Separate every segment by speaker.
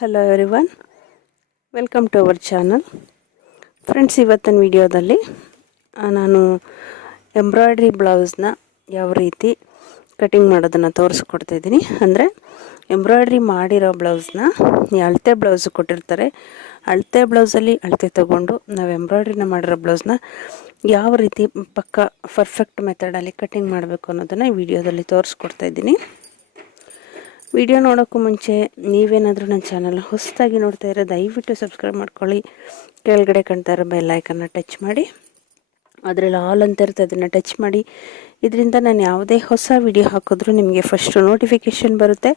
Speaker 1: Hello everyone welcome to our channel friends ಇವತ್ತಿನ ವಿಡಿಯೋದಲ್ಲಿ ನಾನು ಎಂಬ್ರಾಯ್ಡ್ರಿ ಬ್ಲೌಸ್ನ ಯಾವ ರೀತಿ ಕಟಿಂಗ್ ಮಾಡೋದನ್ನು ತೋರಿಸ್ಕೊಡ್ತಾ ಇದ್ದೀನಿ. ಅಂದರೆ ಎಂಬ್ರಾಯ್ಡ್ರಿ ಮಾಡಿರೋ ಬ್ಲೌಸ್ನ ಅಳತೆ ಬ್ಲೌಸ್ ಕೊಟ್ಟಿರ್ತಾರೆ. ಅಳತೆ ಬ್ಲೌಸಲ್ಲಿ ಅಳತೆ ತಗೊಂಡು ನಾವು ಎಂಬ್ರಾಯ್ಡ್ರಿನ ಮಾಡಿರೋ ಬ್ಲೌಸ್ನ ಯಾವ ರೀತಿ ಪಕ್ಕ ಪರ್ಫೆಕ್ಟ್ ಮೆಥಡಲ್ಲಿ ಕಟಿಂಗ್ ಮಾಡಬೇಕು ಅನ್ನೋದನ್ನು ಈ ವಿಡಿಯೋದಲ್ಲಿ ತೋರಿಸ್ಕೊಡ್ತಾ ಇದ್ದೀನಿ. ವಿಡಿಯೋ ನೋಡೋಕ್ಕೂ ಮುಂಚೆ ನೀವೇನಾದರೂ ನನ್ನ ಚಾನಲ್ ಹೊಸದಾಗಿ ನೋಡ್ತಾ ಇರೋ ದಯವಿಟ್ಟು ಸಬ್ಸ್ಕ್ರೈಬ್ ಮಾಡ್ಕೊಳ್ಳಿ. ಕೆಳಗಡೆ ಕಾಣ್ತಾ ಇರೋ ಬೆಲ್ ಐಕನ್ನ ಟಚ್ ಮಾಡಿ. ಅದರಲ್ಲಿ ಆಲ್ ಅಂತ ಇರುತ್ತೆ, ಅದನ್ನು ಟಚ್ ಮಾಡಿ. ಇದರಿಂದ ನಾನು ಯಾವುದೇ ಹೊಸ ವಿಡಿಯೋ ಹಾಕಿದ್ರೂ ನಿಮಗೆ ಫಸ್ಟು ನೋಟಿಫಿಕೇಷನ್ ಬರುತ್ತೆ.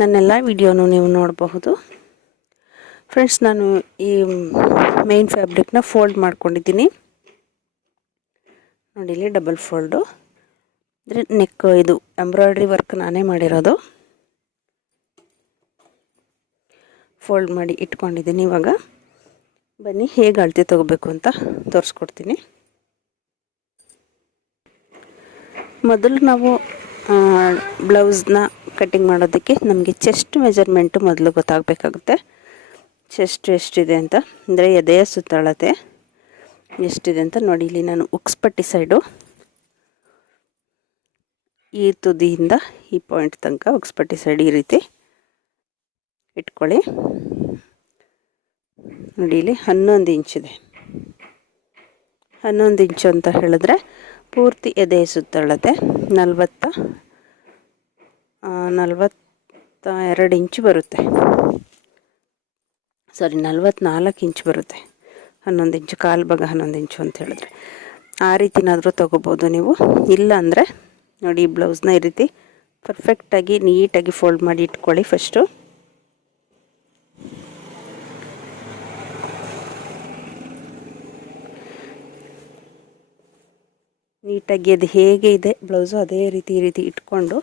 Speaker 1: ನನ್ನೆಲ್ಲ ವಿಡಿಯೋನು ನೀವು ನೋಡಬಹುದು. ಫ್ರೆಂಡ್ಸ್ ನಾನು ಈ ಮೇನ್ ಫ್ಯಾಬ್ರಿಕ್ನ ಫೋಲ್ಡ್ ಮಾಡ್ಕೊಂಡಿದ್ದೀನಿ. ನೋಡಿ ಡಬಲ್ ಫೋಲ್ಡು ಅಂದರೆ ನೆಕ್ ಇದು ಎಂಬ್ರಾಯ್ಡ್ರಿ ವರ್ಕ್ ನಾನೇ ಮಾಡಿರೋದು. ಫೋಲ್ಡ್ ಮಾಡಿ ಇಟ್ಕೊಂಡಿದ್ದೀನಿ ಇವಾಗ. ಬನ್ನಿ, ಹೇಗೆ ಅಳತೆ ತೊಗೋಬೇಕು ಅಂತ ತೋರಿಸ್ಕೊಡ್ತೀನಿ. ಮೊದಲು ನಾವು ಬ್ಲೌಸ್ನ ಕಟ್ಟಿಂಗ್ ಮಾಡೋದಕ್ಕೆ ನಮಗೆ ಚೆಸ್ಟ್ ಮೆಜರ್ಮೆಂಟು ಮೊದಲು ಗೊತ್ತಾಗಬೇಕಾಗುತ್ತೆ. ಚೆಸ್ಟ್ ಎಷ್ಟಿದೆ ಅಂತ, ಅಂದರೆ ಎದೆಯ ಸುತ್ತಳತೆ ಎಷ್ಟಿದೆ ಅಂತ ನೋಡಿ. ಇಲ್ಲಿ ನಾನು ಉಕ್ಸ್ಪಟ್ಟಿ ಸೈಡು ಈ ತುದಿಯಿಂದ ಈ ಪಾಯಿಂಟ್ ತನಕ ಉಕ್ಸ್ಪಟ್ಟಿ ಸೈಡ್ ಈ ರೀತಿ ಇಟ್ಕೊಳ್ಳಿ. ನೋಡಿ ಇಲ್ಲಿ ಹನ್ನೊಂದು ಇಂಚಿದೆ ಹನ್ನೊಂದು ಇಂಚು ಅಂತ ಹೇಳಿದ್ರೆ ಪೂರ್ತಿ ಎದೆ ಸುತ್ತಳತೆ ನಲ್ವತ್ತ ನಲ್ವತ್ತ ಎರಡು ಇಂಚು ಬರುತ್ತೆ. ಸಾರಿ, ನಲ್ವತ್ನಾಲ್ಕು ಇಂಚು ಬರುತ್ತೆ. ಹನ್ನೊಂದು ಇಂಚು, ಕಾಲು ಭಾಗ ಹನ್ನೊಂದು ಇಂಚು ಅಂತ ಹೇಳಿದ್ರೆ. ಆ ರೀತಿನಾದರೂ ತೊಗೋಬೋದು ನೀವು. ಇಲ್ಲ ಅಂದರೆ ನೋಡಿ, ಈ ಬ್ಲೌಸ್ನ ಈ ರೀತಿ ಪರ್ಫೆಕ್ಟಾಗಿ ನೀಟಾಗಿ ಫೋಲ್ಡ್ ಮಾಡಿ ಇಟ್ಕೊಳ್ಳಿ ಫಸ್ಟು ನೀಟಾಗಿ ಅದು ಹೇಗೆ ಇದೆ, ಬ್ಲೌಸು ಅದೇ ರೀತಿ ರೀತಿ ಇಟ್ಕೊಂಡು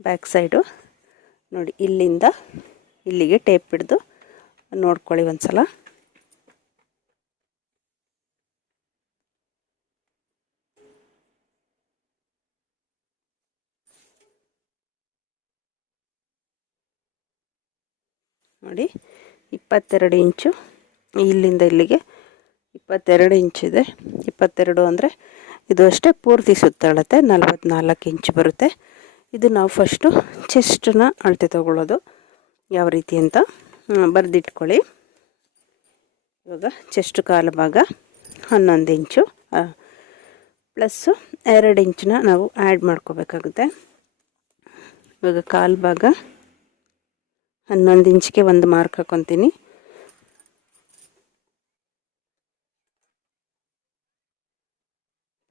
Speaker 1: ಬ್ಯಾಕ್ ಸೈಡು ನೋಡಿ ಇಲ್ಲಿಂದ ಇಲ್ಲಿಗೆ ಟೇಪ್ ಹಿಡ್ದು ನೋಡ್ಕೊಳ್ಳಿ ಒಂದು ಸಲ ನೋಡಿ. ಇಪ್ಪತ್ತೆರಡು ಇಂಚು. ಇಲ್ಲಿಂದ ಇಲ್ಲಿಗೆ ಇಪ್ಪತ್ತೆರಡು ಇಂಚಿದೆ ಇಪ್ಪತ್ತೆರಡು ಅಂದರೆ ಇದು ಅಷ್ಟೇ ಪೂರ್ತಿ ಸುತ್ತಳತೆ, ನಲ್ವತ್ನಾಲ್ಕು ಇಂಚ್ ಬರುತ್ತೆ. ಇದು ನಾವು ಫಸ್ಟು ಚೆಸ್ಟನ್ನ ಅಳತೆ ತಗೊಳ್ಳೋದು. ಯಾವ ರೀತಿ ಅಂತ ಬರೆದಿಟ್ಕೊಳ್ಳಿ. ಇವಾಗ ಚೆಸ್ಟ್ ಕಾಲು ಭಾಗ ಹನ್ನೊಂದು ಇಂಚು. ಪ್ಲಸ್ಸು ಎರಡು ಇಂಚನ್ನ ನಾವು ಆ್ಯಡ್ ಮಾಡ್ಕೋಬೇಕಾಗುತ್ತೆ. ಇವಾಗ ಕಾಲು ಭಾಗ ಹನ್ನೊಂದು ಇಂಚಿಗೆ ಒಂದು ಮಾರ್ಕ್ ಹಾಕೊತೀನಿ.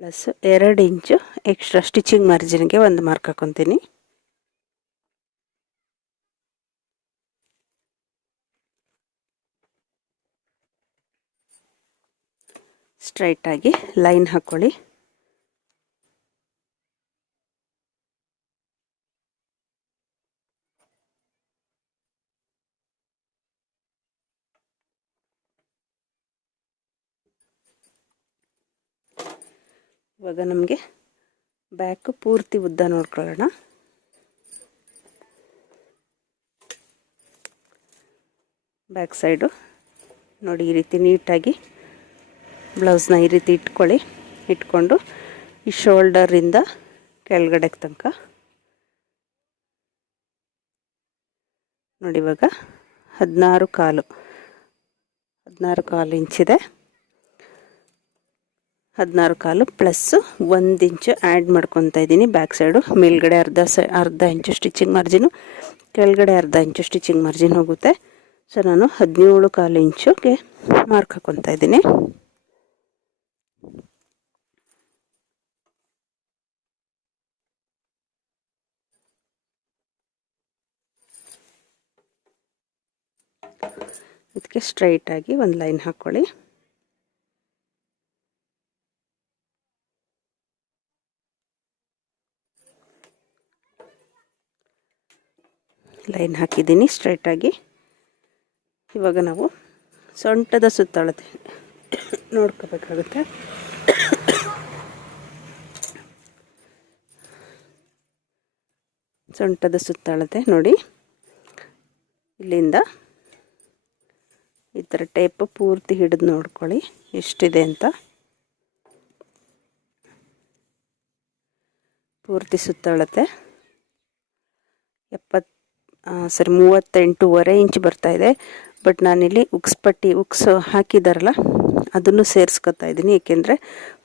Speaker 1: ಪ್ಲಸ್ ಎರಡು ಇಂಚು ಎಕ್ಸ್ಟ್ರಾ ಸ್ಟಿಚಿಂಗ್ ಮಾರ್ಜಿನ್ಗೆ ಒಂದು ಮಾರ್ಕ್ ಹಾಕೊತೀನಿ. ಸ್ಟ್ರೈಟಾಗಿ ಲೈನ್ ಹಾಕ್ಕೊಳ್ಳಿ ಇವಾಗ ನಮಗೆ ಬ್ಯಾಕು ಪೂರ್ತಿ ಉದ್ದ ನೋಡ್ಕೊಳ್ಳೋಣ. ಬ್ಯಾಕ್ ಸೈಡು ನೋಡಿ ಈ ರೀತಿ ನೀಟಾಗಿ ಬ್ಲೌಸ್ನ ಈ ರೀತಿ ಇಟ್ಕೊಳ್ಳಿ. ಇಟ್ಕೊಂಡು ಈ ಶೋಲ್ಡರಿಂದ ಕೆಳಗಡೆ ತನಕ. ನೋಡಿ ಇವಾಗ ಹದಿನಾರು ಕಾಲು. ಹದಿನಾರು ಕಾಲು ಇಂಚಿದೆ ಹದಿನಾರು ಕಾಲು ಪ್ಲಸ್ಸು ಒಂದು ಇಂಚು ಆ್ಯಡ್ ಮಾಡ್ಕೊತಾ ಇದ್ದೀನಿ. ಬ್ಯಾಕ್ ಸೈಡು ಮೇಲ್ಗಡೆ ಅರ್ಧ ಸ, ಅರ್ಧ ಇಂಚು ಸ್ಟಿಚಿಂಗ್ ಮಾರ್ಜಿನು ಕೆಳಗಡೆ ಅರ್ಧ ಇಂಚು ಸ್ಟಿಚಿಂಗ್ ಮಾರ್ಜಿನ್ ಹೋಗುತ್ತೆ. ಸೊ ನಾನು ಹದಿನೇಳು ಕಾಲು ಇಂಚುಗೆ ಮಾರ್ಕ್ ಹಾಕೊತಾ ಇದ್ದೀನಿ. ಇದಕ್ಕೆ ಸ್ಟ್ರೈಟಾಗಿ ಒಂದು ಲೈನ್ ಹಾಕ್ಕೊಳ್ಳಿ ಲೈನ್ ಹಾಕಿದ್ದೀನಿ ಸ್ಟ್ರೈಟಾಗಿ ಇವಾಗ ನಾವು ಸೊಂಟದ ಸುತ್ತಳತೆ ನೋಡ್ಕೋಬೇಕಾಗುತ್ತೆ. ಸೊಂಟದ ಸುತ್ತಳತೆ ನೋಡಿ. ಇಲ್ಲಿಂದ ಈ ಥರ ಟೇಪ್ ಪೂರ್ತಿ ಹಿಡಿದು ನೋಡ್ಕೊಳ್ಳಿ ಎಷ್ಟಿದೆ ಅಂತ. ಪೂರ್ತಿ ಸುತ್ತಳತೆ ಎಪ್ಪತ್ತು ಸರಿ, ಮೂವತ್ತೆಂಟೂವರೆ ಇಂಚ್ ಇದೆ. ಬಟ್ ನಾನಿಲ್ಲಿ ಉಕ್ಸ್ ಪಟ್ಟಿ, ಉಕ್ಸ್ ಹಾಕಿದಾರಲ್ಲ, ಅದನ್ನು ಸೇರಿಸ್ಕೊತಾ ಇದ್ದೀನಿ. ಏಕೆಂದರೆ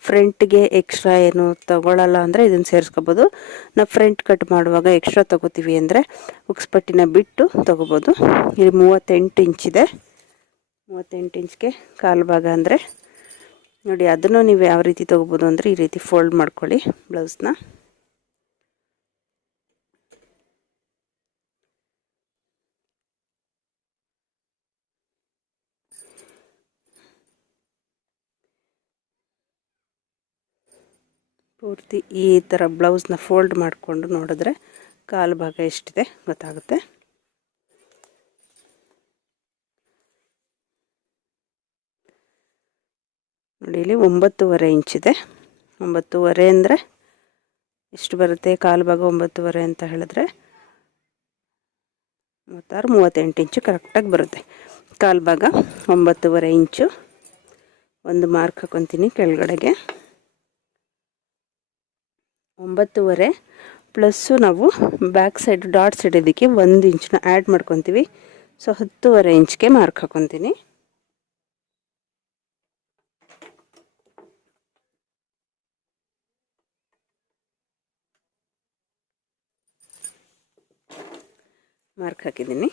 Speaker 1: ಫ್ರಂಟ್ಗೆ ಎಕ್ಸ್ಟ್ರಾ ಏನು ತಗೊಳ್ಳಲ್ಲ ಅಂದರೆ ಇದನ್ನು ಸೇರಿಸ್ಕೋಬೋದು. ನಾವು ಫ್ರಂಟ್ ಕಟ್ ಮಾಡುವಾಗ ಎಕ್ಸ್ಟ್ರಾ ತೊಗೋತೀವಿ ಅಂದರೆ ಉಕ್ಸ್ ಪಟ್ಟಿನ ಬಿಟ್ಟು ತೊಗೋಬೋದು. ಇಲ್ಲಿ ಮೂವತ್ತೆಂಟು ಇಂಚಿದೆ ಮೂವತ್ತೆಂಟು ಇಂಚ್ಗೆ ಕಾಲು ಭಾಗ ಅಂದರೆ ನೋಡಿ, ಅದನ್ನು ನೀವು ಯಾವ ರೀತಿ ತೊಗೋಬೋದು ಅಂದರೆ ಈ ರೀತಿ ಫೋಲ್ಡ್ ಮಾಡ್ಕೊಳ್ಳಿ ಬ್ಲೌಸ್ನ ಪೂರ್ತಿ ಈ ಥರ ಬ್ಲೌಸ್ನ ಫೋಲ್ಡ್ ಮಾಡಿಕೊಂಡು ನೋಡಿದ್ರೆ ಕಾಲು ಭಾಗ ಎಷ್ಟಿದೆ ಗೊತ್ತಾಗುತ್ತೆ. ನೋಡಿ, ಇಲ್ಲಿ ಒಂಬತ್ತುವರೆ ಇಂಚಿದೆ ಒಂಬತ್ತುವರೆ ಅಂದರೆ ಎಷ್ಟು ಬರುತ್ತೆ? ಕಾಲು ಭಾಗ ಒಂಬತ್ತುವರೆ ಅಂತ ಹೇಳಿದ್ರೆ ಮೂವತ್ತಾರು, ಮೂವತ್ತೆಂಟು ಇಂಚು ಕರೆಕ್ಟಾಗಿ ಬರುತ್ತೆ. ಕಾಲು ಭಾಗ ಒಂಬತ್ತುವರೆ ಇಂಚು ಒಂದು ಮಾರ್ಕ್ ಹಾಕೊತೀನಿ ಕೆಳಗಡೆಗೆ. ಒಂಬತ್ತುವರೆ ಪ್ಲಸ್ಸು ನಾವು ಬ್ಯಾಕ್ ಸೈಡ್ ಡಾಟ್ಸ್ ಇದಕ್ಕೆ ಒಂದು ಇಂಚನ್ನ ಆ್ಯಡ್ ಮಾಡ್ಕೊತೀವಿ. ಸೊ, ಹತ್ತುವರೆ ಇಂಚ್ಗೆ ಮಾರ್ಕ್ ಹಾಕೊತೀನಿ. ಮಾರ್ಕ್ ಹಾಕಿದ್ದೀನಿ.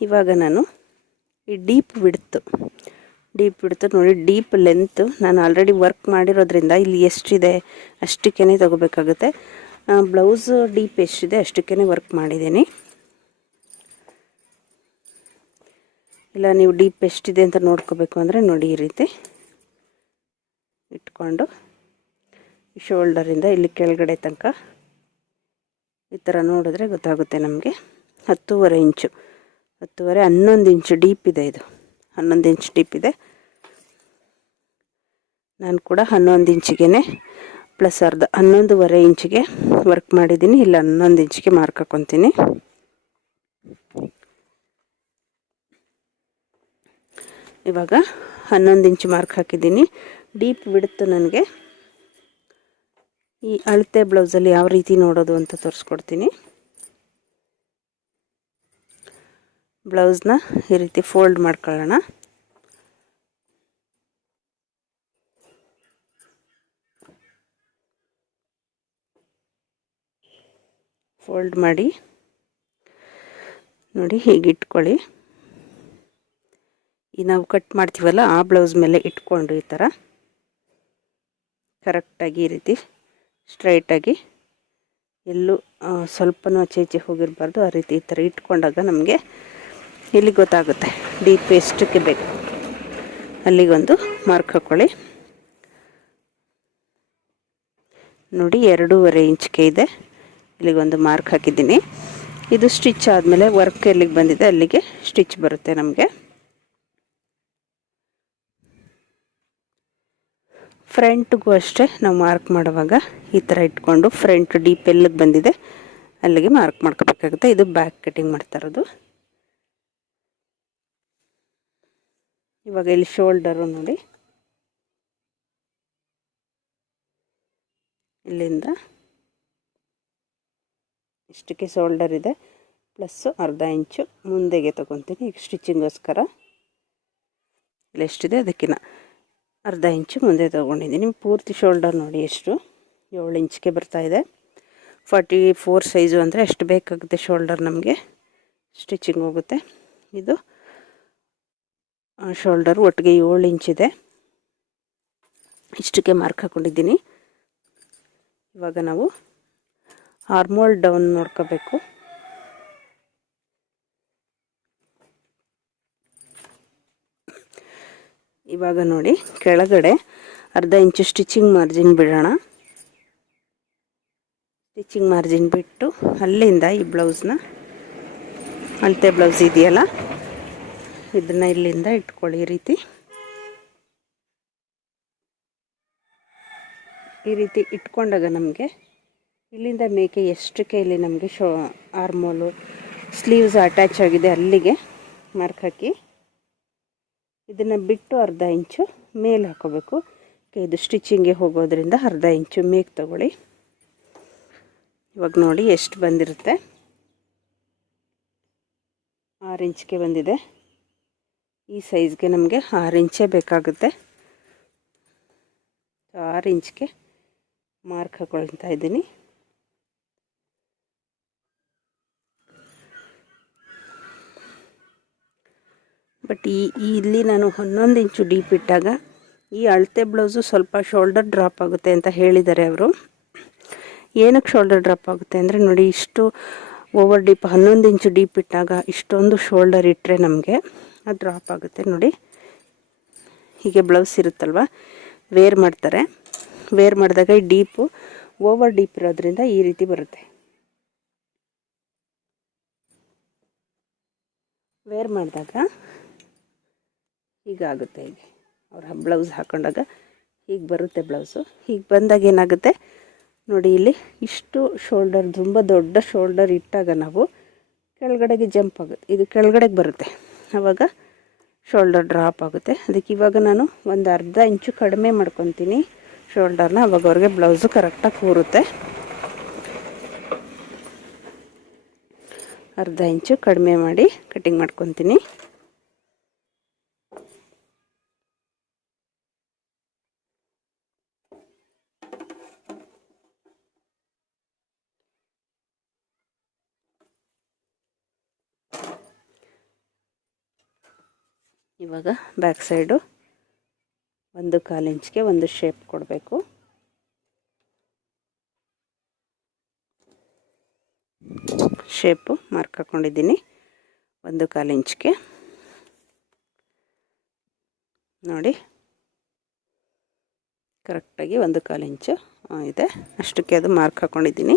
Speaker 1: ಇವಾಗ ನಾನು ಈ ಡೀಪ್ ಬಿಡ್ತು ಡೀಪ್ ಇಡ್ತು ನೋಡಿ, ಡೀಪ್ ಲೆಂತ್ ನಾನು ಆಲ್ರೆಡಿ ವರ್ಕ್ ಮಾಡಿರೋದ್ರಿಂದ ಇಲ್ಲಿ ಎಷ್ಟಿದೆ ಅಷ್ಟಕ್ಕೇ ತೊಗೋಬೇಕಾಗುತ್ತೆ. ಬ್ಲೌಸ್ ಡೀಪ್ ಎಷ್ಟಿದೆ ಅಷ್ಟಕ್ಕೇ ವರ್ಕ್ ಮಾಡಿದ್ದೀನಿ. ಇಲ್ಲ, ನೀವು ಡೀಪ್ ಎಷ್ಟಿದೆ ಅಂತ ನೋಡ್ಕೋಬೇಕು ಅಂದರೆ ನೋಡಿ ಈ ರೀತಿ ಇಟ್ಕೊಂಡು ಶೋಲ್ಡರಿಂದ ಇಲ್ಲಿ ಕೆಳಗಡೆ ತನಕ ಈ ಥರ ನೋಡಿದ್ರೆ ಗೊತ್ತಾಗುತ್ತೆ ನಮಗೆ. ಹತ್ತೂವರೆ ಇಂಚು, ಹತ್ತುವರೆ ಹನ್ನೊಂದು ಇಂಚು ಡೀಪ್ ಇದೆ ಇದು. ಹನ್ನೊಂದು ಇಂಚ್ ಡೀಪ್ ಇದೆ. ನಾನು ಕೂಡ ಹನ್ನೊಂದು ಇಂಚಿಗೆ ಪ್ಲಸ್ ಅರ್ಧ, ಹನ್ನೊಂದುವರೆ ಇಂಚಿಗೆ ವರ್ಕ್ ಮಾಡಿದ್ದೀನಿ ಇಲ್ಲ, ಹನ್ನೊಂದು ಇಂಚಿಗೆ ಮಾರ್ಕ್ ಹಾಕೊತೀನಿ. ಇವಾಗ ಹನ್ನೊಂದು ಇಂಚು ಮಾರ್ಕ್ ಹಾಕಿದ್ದೀನಿ ಡೀಪ್ ಬಿಡುತ್ತು ನನಗೆ ಈ ಅಳತೆ ಬ್ಲೌಸಲ್ಲಿ ಯಾವ ರೀತಿ ನೋಡೋದು ಅಂತ ತೋರಿಸ್ಕೊಡ್ತೀನಿ. ಬ್ಲೌಸ್ನ ಈ ರೀತಿ ಫೋಲ್ಡ್ ಮಾಡ್ಕೊಳ್ಳೋಣ. ಫೋಲ್ಡ್ ಮಾಡಿ. ನೋಡಿ, ಹೀಗೆ ಇಟ್ಕೊಳ್ಳಿ. ಈ ನಾವು ಕಟ್ ಮಾಡ್ತೀವಲ್ಲ, ಆ ಬ್ಲೌಸ್ ಮೇಲೆ ಇಟ್ಕೊಂಡು ಈ ಥರ. ಕರೆಕ್ಟಾಗಿ ಈ ರೀತಿ, ಸ್ಟ್ರೈಟಾಗಿ. ಎಲ್ಲೂ ಸ್ವಲ್ಪನೂ ಆಚೆ ಈಚೆ ಹೋಗಿರಬಾರ್ದು, ಆ ರೀತಿ ಈ ಥರ ಇಟ್ಕೊಂಡಾಗ ನಮಗೆ ಇಲ್ಲಿ ಗೊತ್ತಾಗುತ್ತೆ. ಡೀಪ್ ಎಷ್ಟಕ್ಕೆ ಬೇಕು. ಅಲ್ಲಿಗೊಂದು ಮಾರ್ಕ್ ಹಾಕ್ಕೊಳ್ಳಿ ನೋಡಿ, ಎರಡೂವರೆ ಇಂಚಿಗೆ ಇದೆ. ಇಲ್ಲಿಗೊಂದು ಮಾರ್ಕ್ ಹಾಕಿದ್ದೀನಿ. ಇದು ಸ್ಟಿಚ್ ಆದಮೇಲೆ ವರ್ಕ್ ಎಲ್ಲಿಗೆ ಬಂದಿದೆ ಅಲ್ಲಿಗೆ ಸ್ಟಿಚ್ ಬರುತ್ತೆ ನಮಗೆ. ಫ್ರಂಟ್ಗೂ ಅಷ್ಟೇ ನಾವು ಮಾರ್ಕ್ ಮಾಡುವಾಗ ಈ ಥರ ಇಟ್ಕೊಂಡು ಫ್ರಂಟ್ ಡೀಪ್ ಎಲ್ಲಿಗೆ ಬಂದಿದೆ ಅಲ್ಲಿಗೆ ಮಾರ್ಕ್ ಮಾಡ್ಕೋಬೇಕಾಗುತ್ತೆ. ಇದು ಬ್ಯಾಕ್ ಕಟ್ಟಿಂಗ್ ಮಾಡ್ತಾ ಇರೋದು. ಇವಾಗ ಇಲ್ಲಿ ಶೋಲ್ಡರು ನೋಡಿ. ಇಲ್ಲಿಂದ ಇಷ್ಟಕ್ಕೆ ಶೋಲ್ಡರ್ ಇದೆ. ಪ್ಲಸ್ಸು ಅರ್ಧ ಇಂಚು ಮುಂದೆಗೆ ತೊಗೊತೀನಿ. ಈಗ ಸ್ಟಿಚಿಂಗೋಸ್ಕರ ಎಷ್ಟಿದೆ? ಅದಕ್ಕಿಂತ ಅರ್ಧ ಇಂಚು ಮುಂದೆ ತೊಗೊಂಡಿದ್ದೀನಿ. ಪೂರ್ತಿ ಶೋಲ್ಡರ್ ನೋಡಿ ಎಷ್ಟು. ಏಳು ಇಂಚ್ಗೆ ಬರ್ತಾಯಿದೆ ಫಾರ್ಟಿ ಫೋರ್ ಸೈಜು ಅಂದರೆ ಎಷ್ಟು ಬೇಕಾಗುತ್ತೆ ಶೋಲ್ಡರ್ ನಮಗೆ? ಸ್ಟಿಚಿಂಗ್ ಹೋಗುತ್ತೆ. ಇದು ಶೋಲ್ಡರ್ ಒಟ್ಟಿಗೆ ಏಳು ಇಂಚಿದೆ ಇಷ್ಟಕ್ಕೆ ಮಾರ್ಕ್ ಹಾಕ್ಕೊಂಡಿದ್ದೀನಿ ಇವಾಗ ನಾವು ಹಾರ್ಮೋಲ್ ಡೌನ್ ನೋಡ್ಕೋಬೇಕು. ಇವಾಗ ನೋಡಿ, ಕೆಳಗಡೆ ಅರ್ಧ ಇಂಚು ಸ್ಟಿಚಿಂಗ್ ಮಾರ್ಜಿನ್ ಬಿಡೋಣ. ಸ್ಟಿಚಿಂಗ್ ಮಾರ್ಜಿನ್ ಬಿಟ್ಟು ಅಲ್ಲಿಂದ ಈ ಬ್ಲೌಸ್ನ, ಅಳತೆ ಬ್ಲೌಸ್ ಇದೆಯಲ್ಲ, ಇದನ್ನ ಇಲ್ಲಿಂದ ಇಟ್ಕೊಳ್ಳಿ ಈ ರೀತಿ. ಈ ರೀತಿ ಇಟ್ಕೊಂಡಾಗ ನಮಗೆ ಇಲ್ಲಿಂದ ಮೇಕೆ ಎಷ್ಟಕ್ಕೆ ಇಲ್ಲಿ ನಮಗೆ ಶೋ, ಆರ್ಮೋಲು ಸ್ಲೀವ್ಸ್ ಅಟ್ಯಾಚ್ ಆಗಿದೆ ಅಲ್ಲಿಗೆ ಮಾರ್ಕ್ ಹಾಕಿ. ಇದನ್ನು ಬಿಟ್ಟು ಅರ್ಧ ಇಂಚು ಮೇಲೆ ಹಾಕೋಬೇಕು. ಇದು ಸ್ಟಿಚಿಂಗ್ಗೆ ಹೋಗೋದ್ರಿಂದ ಅರ್ಧ ಇಂಚು ಮೇಕ್ ತಗೊಳ್ಳಿ. ಇವಾಗ ನೋಡಿ ಎಷ್ಟು ಬಂದಿರುತ್ತೆ. ಆರು ಇಂಚ್ಗೆ ಬಂದಿದೆ. ಈ ಸೈಜ್ಗೆ ನಮಗೆ ಆರು ಇಂಚೇ ಬೇಕಾಗುತ್ತೆ. ಆರು ಇಂಚ್ಗೆ ಮಾರ್ಕ್ ಹಾಕೊಳ್ತಾ ಇದ್ದೀನಿ. ಬಟ್ ಈ ಇಲ್ಲಿ ನಾನು ಹನ್ನೊಂದು ಇಂಚು ಡೀಪ್ ಇಟ್ಟಾಗ ಈ ಅಳತೆ ಬ್ಲೌಸು ಸ್ವಲ್ಪ ಶೋಲ್ಡರ್ ಡ್ರಾಪ್ ಆಗುತ್ತೆ ಅಂತ ಹೇಳಿದ್ದಾರೆ ಅವರು. ಏನಕ್ಕೆ ಶೋಲ್ಡರ್ ಡ್ರಾಪ್ ಆಗುತ್ತೆ ಅಂದರೆ ನೋಡಿ, ಇಷ್ಟು ಓವರ್ ಡೀಪ್ ಹನ್ನೊಂದು ಇಂಚು ಡೀಪ್ ಇಟ್ಟಾಗ ಇಷ್ಟೊಂದು ಶೋಲ್ಡರ್ ಇಟ್ಟರೆ ನಮಗೆ ಅದು ಡ್ರಾಪ್ ಆಗುತ್ತೆ. ನೋಡಿ, ಹೀಗೆ ಬ್ಲೌಸ್ ಇರುತ್ತಲ್ವ? ವೇರ್ ಮಾಡ್ತಾರೆ. ವೇರ್ ಮಾಡಿದಾಗ ಈ ಡೀಪು ಓವರ್ ಡೀಪ್ ಇರೋದ್ರಿಂದ ಈ ರೀತಿ ಬರುತ್ತೆ. ವೇರ್ ಮಾಡಿದಾಗ ಹೀಗಾಗುತ್ತೆ ಹೀಗೆ. ಅವ್ರ ಬ್ಲೌಸ್ ಹಾಕೊಂಡಾಗ ಹೀಗೆ ಬರುತ್ತೆ ಬ್ಲೌಸು ಹೀಗೆ ಬಂದಾಗ ಏನಾಗುತ್ತೆ? ನೋಡಿ ಇಲ್ಲಿ ಇಷ್ಟು ಶೋಲ್ಡರ್ ತುಂಬ ದೊಡ್ಡ ಶೋಲ್ಡರ್ ಇಟ್ಟಾಗ ನಾವು ಕೆಳಗಡೆಗೆ ಜಂಪ್ ಆಗುತ್ತೆ. ಇದು ಕೆಳಗಡೆಗೆ ಬರುತ್ತೆ. ಆವಾಗ ಶೋಲ್ಡರ್ ಡ್ರಾಪ್ ಆಗುತ್ತೆ. ಅದಕ್ಕೆ ಇವಾಗ ನಾನು ಒಂದು ಅರ್ಧ ಇಂಚು ಕಡಿಮೆ ಮಾಡ್ಕೊತೀನಿ ಶೋಲ್ಡರ್ನ ಅವಾಗ ಅವ್ರಿಗೆ ಬ್ಲೌಸು ಕರೆಕ್ಟಾಗಿ ಕೂರುತ್ತೆ. ಅರ್ಧ ಇಂಚು ಕಡಿಮೆ ಮಾಡಿ ಕಟ್ಟಿಂಗ್ ಮಾಡ್ಕೊತೀನಿ. ಇವಾಗ ಬ್ಯಾಕ್ ಸೈಡು ಒಂದು ಕಾಲು ಇಂಚ್ಗೆ ಒಂದು ಶೇಪ್ ಕೊಡಬೇಕು. ಶೇಪು ಮಾರ್ಕ್ ಹಾಕ್ಕೊಂಡಿದ್ದೀನಿ ಒಂದು ಕಾಲು ಇಂಚ್ಗೆ. ನೋಡಿ. ಕರೆಕ್ಟಾಗಿ ಒಂದು ಕಾಲು ಇಂಚು ಇದೆ. ಅಷ್ಟಕ್ಕೆ ಅದು ಮಾರ್ಕ್ ಹಾಕ್ಕೊಂಡಿದ್ದೀನಿ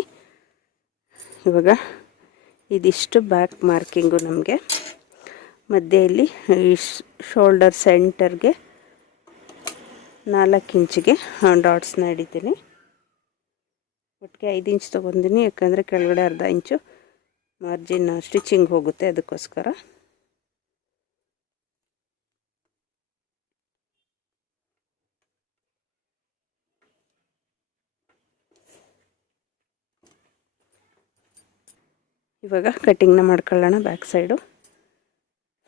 Speaker 1: ಇವಾಗ ಇದಿಷ್ಟು ಬ್ಯಾಕ್ ಮಾರ್ಕಿಂಗು ನಮಗೆ. ಮಧ್ಯೆ ಇಲ್ಲಿ ಈ ಶೋಲ್ಡರ್ ಸೆಂಟರ್ಗೆ ನಾಲ್ಕು ಇಂಚಿಗೆ ಡಾಟ್ಸ್ನ ಹಿಡಿತೀನಿ ಒಟ್ಟಿಗೆ ಐದು ಇಂಚ್ ತೊಗೊಂಡಿನಿ, ಯಾಕಂದರೆ ಕೆಳಗಡೆ ಅರ್ಧ ಇಂಚು ಮಾರ್ಜಿನ್ ಸ್ಟಿಚಿಂಗ್ ಹೋಗುತ್ತೆ ಅದಕ್ಕೋಸ್ಕರ. ಇವಾಗ ಕಟ್ಟಿಂಗ್ನ ಮಾಡ್ಕೊಳ್ಳೋಣ ಬ್ಯಾಕ್ ಸೈಡು.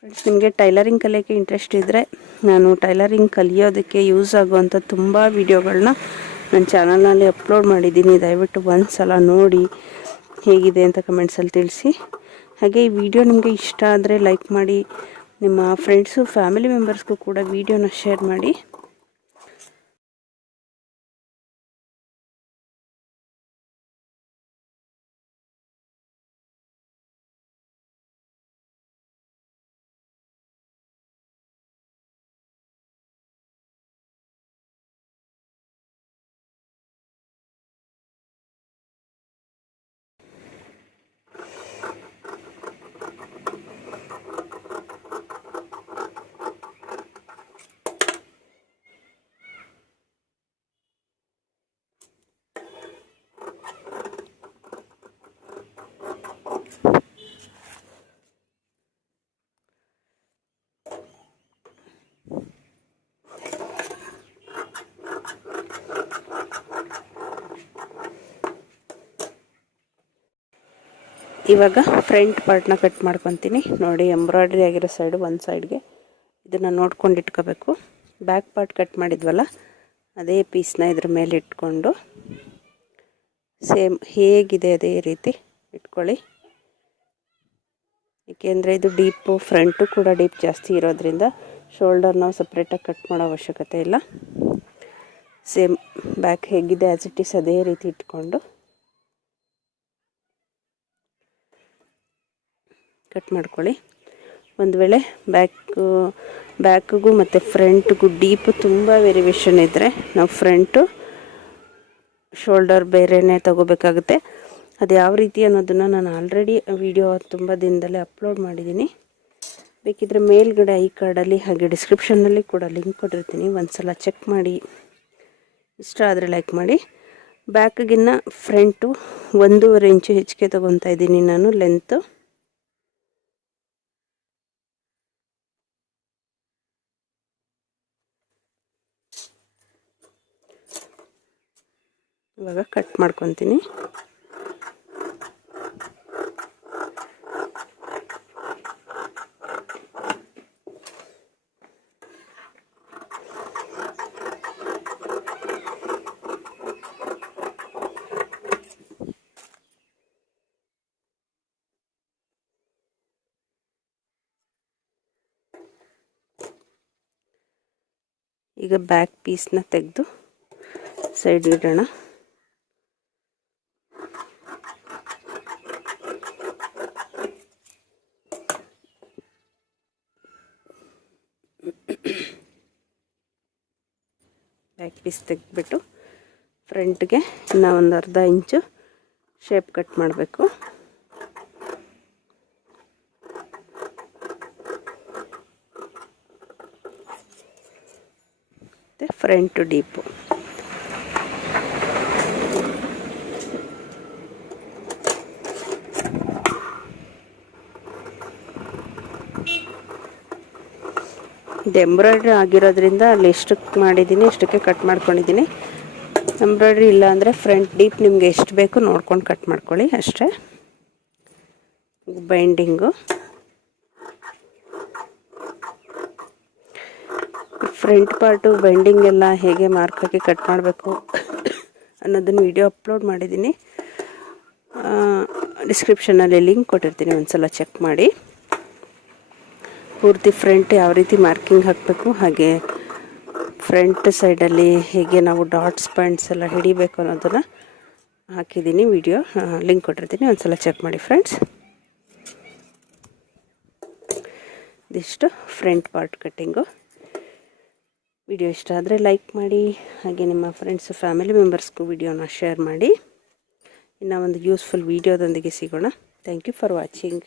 Speaker 1: ಫ್ರೆಂಡ್ಸ್ ನಿಮಗೆ ಟೈಲರಿಂಗ್ ಕಲಿಯೋಕ್ಕೆ ಇಂಟ್ರೆಸ್ಟ್ ಇದ್ದರೆ ನಾನು ಟೈಲರಿಂಗ್ ಕಲಿಯೋದಕ್ಕೆ ಯೂಸ್ ಆಗುವಂಥ ತುಂಬ ವೀಡಿಯೋಗಳನ್ನ ನನ್ನ ಚಾನಲ್ನಲ್ಲಿ ಅಪ್ಲೋಡ್ ಮಾಡಿದ್ದೀನಿ. ದಯವಿಟ್ಟು ಒಂದು ಸಲ ನೋಡಿ ಹೇಗಿದೆ ಅಂತ ಕಮೆಂಟ್ಸಲ್ಲಿ ತಿಳಿಸಿ. ಹಾಗೆ ಈ ವಿಡಿಯೋ ನಿಮಗೆ ಇಷ್ಟ ಆದರೆ ಲೈಕ್ ಮಾಡಿ, ನಿಮ್ಮ ಫ್ರೆಂಡ್ಸು ಫ್ಯಾಮಿಲಿ ಮೆಂಬರ್ಸ್ಗೂ ಕೂಡ ವೀಡಿಯೋನ ಶೇರ್ ಮಾಡಿ. ಇವಾಗ ಫ್ರಂಟ್ ಪಾರ್ಟ್ನ ಕಟ್ ಮಾಡ್ಕೊತೀನಿ. ನೋಡಿ ಎಂಬ್ರಾಯ್ಡ್ರಿ ಆಗಿರೋ ಸೈಡು ಒಂದು ಸೈಡ್ಗೆ ಇದನ್ನು ನೋಡ್ಕೊಂಡು ಇಟ್ಕೋಬೇಕು. ಬ್ಯಾಕ್ ಪಾರ್ಟ್ ಕಟ್ ಮಾಡಿದ್ವಲ್ಲ, ಅದೇ ಪೀಸ್ನ ಇದ್ರ ಮೇಲೆ ಇಟ್ಕೊಂಡು ಸೇಮ್ ಹೇಗಿದೆ ಅದೇ ರೀತಿ ಇಟ್ಕೊಳ್ಳಿ. ಏಕೆಂದರೆ ಇದು ಡೀಪು ಫ್ರಂಟು ಕೂಡ ಡೀಪ್ ಜಾಸ್ತಿ ಇರೋದ್ರಿಂದ ಶೋಲ್ಡರ್ ನಾವು ಸಪ್ರೇಟಾಗಿ ಕಟ್ ಮಾಡೋ ಅವಶ್ಯಕತೆ ಇಲ್ಲ. ಸೇಮ್ ಬ್ಯಾಕ್ ಹೇಗಿದೆ ಆ್ಯಸ್ ಇಟ್ ಈಸ್ ಅದೇ ರೀತಿ ಇಟ್ಕೊಂಡು ಕಟ್ ಮಾಡ್ಕೊಳ್ಳಿ. ಒಂದು ವೇಳೆ ಬ್ಯಾಕು ಬ್ಯಾಕ್ಗೂ ಮತ್ತು ಫ್ರಂಟ್ಗೂ ಡೀಪ್ ತುಂಬ ವೇರಿಯೇಷನ್ ಇದ್ದರೆ ನಾವು ಫ್ರಂಟು ಶೋಲ್ಡರ್ ಬೇರೆನೇ ತಗೋಬೇಕಾಗುತ್ತೆ. ಅದು ಯಾವ ರೀತಿ ಅನ್ನೋದನ್ನು ನಾನು ಆಲ್ರೆಡಿ ವಿಡಿಯೋ ತುಂಬ ದಿನದಲ್ಲೇ ಅಪ್ಲೋಡ್ ಮಾಡಿದ್ದೀನಿ. ಬೇಕಿದ್ದರೆ ಮೇಲ್ಗಡೆ ಐ ಕಾರ್ಡಲ್ಲಿ ಹಾಗೆ ಡಿಸ್ಕ್ರಿಪ್ಷನ್ನಲ್ಲಿ ಕೂಡ ಲಿಂಕ್ ಕೊಟ್ಟಿರ್ತೀನಿ. ಒಂದು ಸಲ ಚೆಕ್ ಮಾಡಿ. ಇಷ್ಟ ಆದರೆ ಲೈಕ್ ಮಾಡಿ. ಬ್ಯಾಕ್ಗಿನ್ನ ಫ್ರಂಟು ಒಂದೂವರೆ ಇಂಚು ಹೆಚ್ಚಿಗೆ ತೊಗೊತಾ ಇದ್ದೀನಿ ನಾನು ಲೆಂತು ಇವಾಗ ಕಟ್ ಮಾಡ್ಕೊತೀನಿ. ಈಗ ಬ್ಯಾಕ್ ಪೀಸ್ನ ತೆಗೆದು ಸೈಡ್ ಇಡೋಣ ಬ್ಯಾಕ್ ಪೀಸ್ ತೆಗೆದ್ಬಿಟ್ಟು ಫ್ರಂಟ್ಗೆ ಇನ್ನೂ ಒಂದು ಅರ್ಧ ಇಂಚು ಶೇಪ್ ಕಟ್ ಮಾಡಬೇಕು. ಮತ್ತು ಫ್ರಂಟ್ ಡೀಪು ಇದು ಎಂಬ್ರಾಯ್ಡ್ರಿ ಆಗಿರೋದ್ರಿಂದ ಅಲ್ಲಿ ಎಷ್ಟಕ್ಕೆ ಮಾಡಿದ್ದೀನಿ, ಎಷ್ಟಕ್ಕೆ ಕಟ್ ಮಾಡ್ಕೊಂಡಿದ್ದೀನಿ. ಎಂಬ್ರಾಯ್ಡ್ರಿ ಇಲ್ಲ ಅಂದರೆ ಫ್ರಂಟ್ ಡೀಪ್ ನಿಮಗೆ ಎಷ್ಟು ಬೇಕು ನೋಡ್ಕೊಂಡು ಕಟ್ ಮಾಡ್ಕೊಳ್ಳಿ ಅಷ್ಟೇ. ಬೈಂಡಿಂಗು. ಫ್ರಂಟ್ ಪಾರ್ಟು, ಬೈಂಡಿಂಗ್ ಎಲ್ಲ ಹೇಗೆ ಮಾರ್ಕ್ ಹಾಕಿ ಕಟ್ ಮಾಡಬೇಕು ಅನ್ನೋದನ್ನು ವಿಡಿಯೋ ಅಪ್ಲೋಡ್ ಮಾಡಿದ್ದೀನಿ. ಡಿಸ್ಕ್ರಿಪ್ಷನಲ್ಲಿ ಲಿಂಕ್ ಕೊಟ್ಟಿರ್ತೀನಿ ಒಂದು ಸಲ ಚೆಕ್ ಮಾಡಿ. ಪೂರ್ತಿ ಫ್ರಂಟ್ ಯಾವ ರೀತಿ ಮಾರ್ಕಿಂಗ್ ಹಾಕಬೇಕು, ಹಾಗೆ ಫ್ರಂಟ್ ಸೈಡಲ್ಲಿ ಹೇಗೆ ನಾವು ಡಾಟ್ಸ್ ಪಾಯಿಂಟ್ಸ್ ಎಲ್ಲ ಹಿಡಿಬೇಕು ಅನ್ನೋದನ್ನು ಹಾಕಿದ್ದೀನಿ ವಿಡಿಯೋ ಲಿಂಕ್ ಕೊಟ್ಟಿರ್ತೀನಿ ಒಂದು ಸಲ ಚೆಕ್ ಮಾಡಿ ಫ್ರೆಂಡ್ಸ್ ಇದಿಷ್ಟು ಫ್ರಂಟ್ ಪಾರ್ಟ್ ಕಟ್ಟಿಂಗು ವಿಡಿಯೋ ಇಷ್ಟ ಆದರೆ ಲೈಕ್ ಮಾಡಿ, ಹಾಗೆ ನಿಮ್ಮ ಫ್ರೆಂಡ್ಸ್ ಫ್ಯಾಮಿಲಿ ಮೆಂಬರ್ಸ್ಗೂ ವಿಡಿಯೋನ ಶೇರ್ ಮಾಡಿ. ಇನ್ನು ಒಂದು ಯೂಸ್ಫುಲ್ ವೀಡಿಯೋದೊಂದಿಗೆ ಸಿಗೋಣ. Thank you for watching